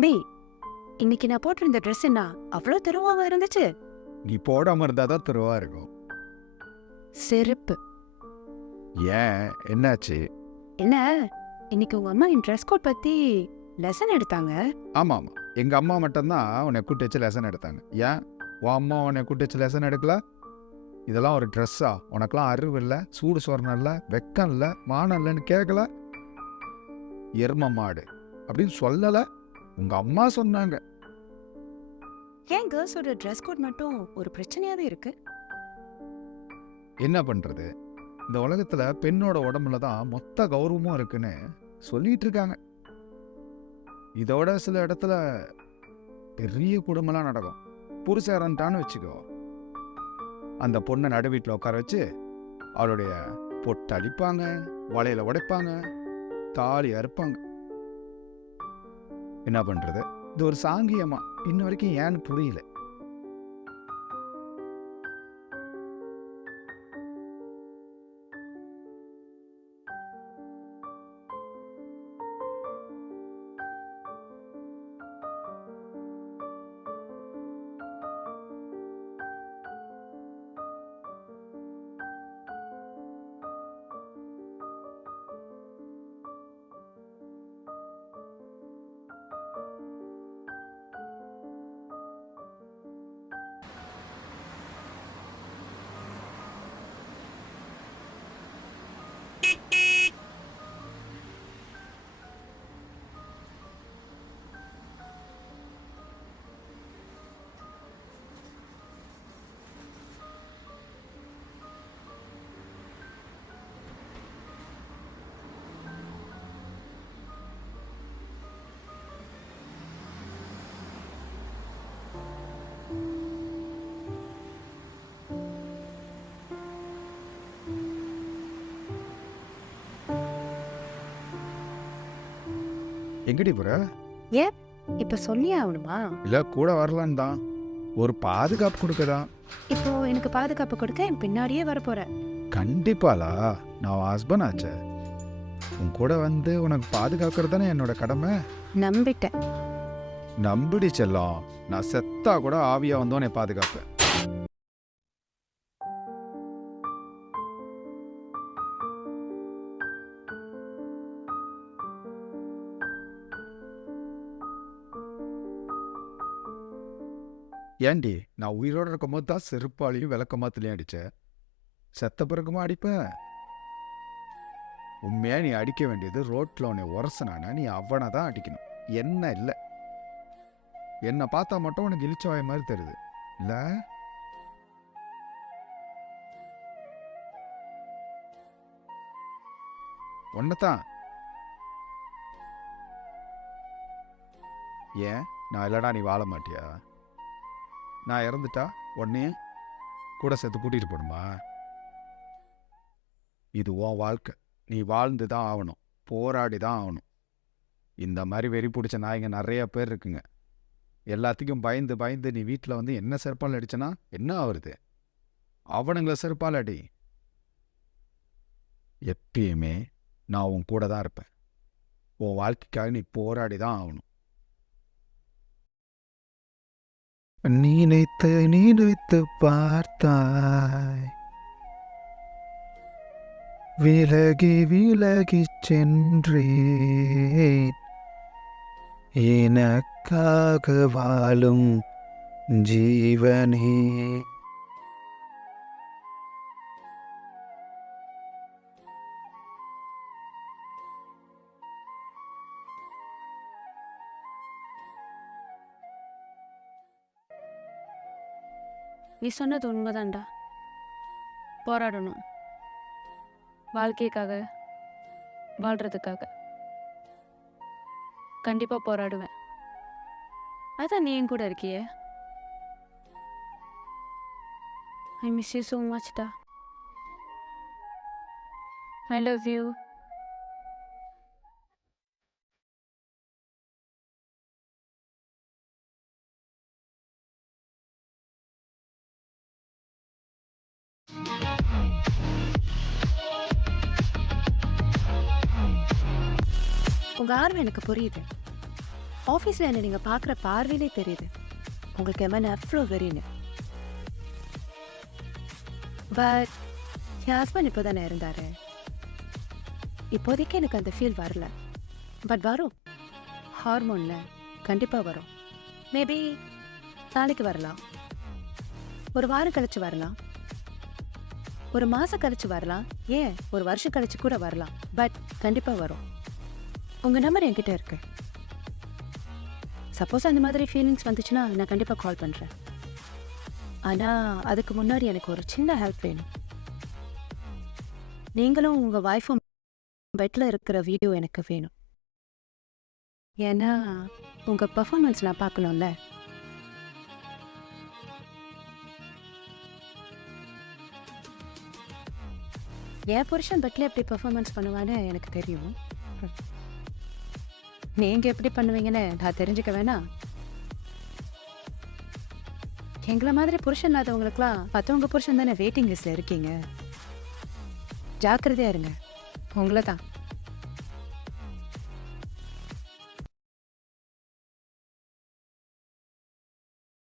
டேய், இன்னைக்கு நான் போட்டிருந்த ட்ரெஸ் என்ன அவ்வளோ தெருவாவா இருந்துச்சு? நீ போடாம இருந்தாதான் தெருவா இருக்கும். செருப்பு. ஏன் என்னாச்சு? என்ன, இன்னைக்கு உங்க அம்மா என் ட்ரெஸ் கோட் பத்தி லெசன் எடுத்தாங்க. ஆமா ஆமா, எங்க அம்மா மட்டும்தான் உன்னை கூட்டி வச்சு லெசன் எடுத்தாங்க. ஏன் உன் அம்மா உன்னை கூட்டி வச்சு லெசன் எடுக்கல? இதெல்லாம் ஒரு ட்ரெஸ்ஸா? உனக்கெல்லாம் அறிவு இல்லை, சூடு சொரணம் இல்லை, வெக்கம் இல்லை, மானம் இல்லைன்னு கேட்கல? எரும மாடு அப்படின்னு சொல்லல, உங்க அம்மா சொன்னாங்க. ஏன் கேர்ள்ஸோட ட்ரெஸ் கோட் மட்டும் ஒரு பிரச்சனையாவே இருக்கு? என்ன பண்றது, இந்த உலகத்துல பெண்ணோட உடம்புல தான் மொத்த கௌரவமும் இருக்குன்னு சொல்லிட்டு இருக்காங்க. இதோட சில இடத்துல பெரிய குடும்பம்லாம் நடக்கும். புருஷன்ட்டான்னு வச்சுக்கோ, அந்த பொண்ணை நடு வீட்டில் உட்கார வச்சு அவளுடைய பொட்டு அடிப்பாங்க, வளையல உடைப்பாங்க, தாலி அறுப்பாங்க. என்ன பண்றது, இது ஒரு சாங்கியமா இன்ன வரைக்கும் ஏன்னு புரியல. எங்கடி போற? ஏன் இப்ப சொல்லியே ஆகணுமா? இல்ல கூட வரலான்னு தான், ஒரு பாதுகாப்பு கொடுக்கதான். இப்போ எனக்கு பாதுகாப்பு கொடுக்க என் பின்னாடியே வரப்போற? கண்டிப்பாலா, நான் ஹஸ்பண்ட் ஆச்சே, உன் கூட வந்து உனக்கு பாதுகாக்கிறது தானே என்னோட கடமை. நம்பிட்டேன். நம்பிடி செல்லம், நான் செத்தா கூட ஆவியா வந்து உன்னை பாதுகாப்பேன். ஏண்டி, நான் உயிரோட இருக்கும் போது தான் செருப்பாலையும் விளக்கமாத்துலையும் அடிச்சேன், செத்த பிறகுமா அடிப்பேன்? உண்மையா நீ அடிக்க வேண்டியது ரோட்ல உன்னை உரசனானா நீ அவனை தான் அடிக்கணும், என்ன இல்லை. என்னை பார்த்தா மட்டும் உனக்கு இழிச்சவாய மாதிரி தெரியுது இல்ல? ஒன்னதான். ஏன் நான் இல்லடா நீ வாழ மாட்டியா? நான் இறந்துட்டா உடனே கூட சேர்த்து கூட்டிட்டு போடுமா? இது உன் வாழ்க்கை, நீ வாழ்ந்து தான் ஆகணும், போராடி தான் ஆகணும். இந்த மாதிரி வெறி பிடிச்ச நாய்ங்க நிறைய பேர் இருக்குங்க. எல்லாத்துக்கும் பயந்து பயந்து நீ வீட்டில் வந்து என்ன செருப்பால் அடிச்சனா என்ன ஆகுறது? அவனுங்களை செருப்பால் அடி. எப்பயுமே நான் உன் கூட தான் இருப்பேன். உன் வாழ்க்கைக்காக நீ போராடி தான் ஆகணும். நினைத்து நினைத்து பார்த்தாய், விலகி விலகி சென்றேன், எனக்காக வாழும் ஜீவனே. நீ சொன்னது உண்மைதான்டா. போராடணும், வாழ்க்கைக்காக, வாழ்றதுக்காக. கண்டிப்பா போராடுவேன். அதான் நீ என் கூட இருக்கியே. I miss you so much டா. I love you. உங்க ஆர்வம் எனக்கு புரியுது. ஆஃபீஸில் என்ன நீங்கள் பார்க்குற பார்வையிலே தெரியுது உங்களுக்கு என் மேலே அவ்வளோ வெறின்னு. பட் என் ஹஸ்பண்ட் இப்போ தானே இருந்தார். இப்போதைக்கு எனக்கு அந்த ஃபீல் வரல. பட் வரும். ஹார்மோனில் கண்டிப்பாக வரும். மேபி நாளைக்கு வரலாம், ஒரு வாரம் கழிச்சு வரலாம், ஒரு மாதம் கழிச்சு வரலாம், ஏன் ஒரு வருஷம் கழிச்சு கூட வரலாம். பட் கண்டிப்பாக வரும். உங்கள் நம்பர் என்கிட்ட இருக்கு. சப்போஸ் அந்த மாதிரி ஃபீலிங்ஸ் வந்துச்சுன்னா நான் கண்டிப்பாக கால் பண்ணுறேன். ஆனால் அதுக்கு முன்னாடி எனக்கு ஒரு சின்ன ஹெல்ப் வேணும். நீங்களும் உங்கள் ஒய்ஃபும் பெட்டில் இருக்கிற வீடியோ எனக்கு வேணும். ஏன்னா உங்கள் பர்ஃபார்மன்ஸ் நான் பார்க்கணும்ல. என் புருஷன் பெட்டில் எப்படி பர்ஃபார்மன்ஸ் பண்ணுவான்னு எனக்கு தெரியும். நீங்கள் எப்படி பண்ணுவீங்கன்னு நான் தெரிஞ்சுக்க வேணாம்? எங்களை மாதிரி புருஷன் இல்லாதவங்களுக்குலாம் மற்றவங்க புருஷன் தானே வெயிட்டிங் லிஸ்ட்டில் இருக்கீங்க. ஜாக்கிரதையா இருங்க. உங்களை தான்.